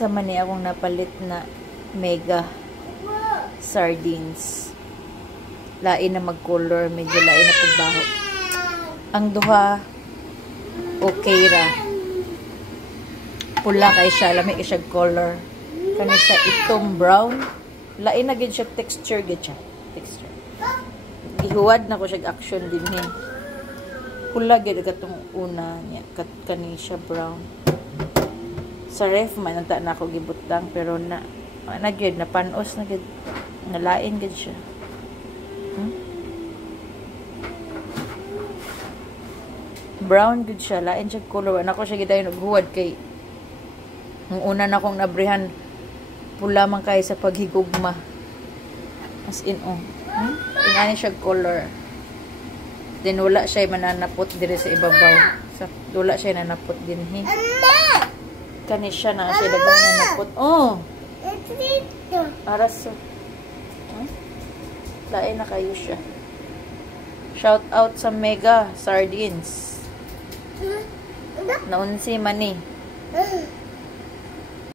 Sa mani akong napalit na mega sardines. Lain na mag-color, medyo lain na pagbaho. Ang duha okay ra. Pula kay siya, lami kay siya color. Kani siya itong brown. Lain na gid siya texture gid siya. Texture. Gihuwad na ko siya action din hin. Pula gid katong una niya, kani siya brown. Sa ref man nanta na ako gibutang pero na gyud na panos na gyud. Nalain gid siya. Brown gud siya, lain siya color. Ana ko siya gidayon naghuwad kay ang una na akong nabrihan pula man kay sa paghigugma. As in ingani siya color. Then wala siya mananapot dire sa ibabaw. Sa wala siya nanapot din hi. Kani siya na siya dagang nanapot. Oh. Aras. Lain na kayo siya. Shout out sa Mega Sardines. Naunsi man ni.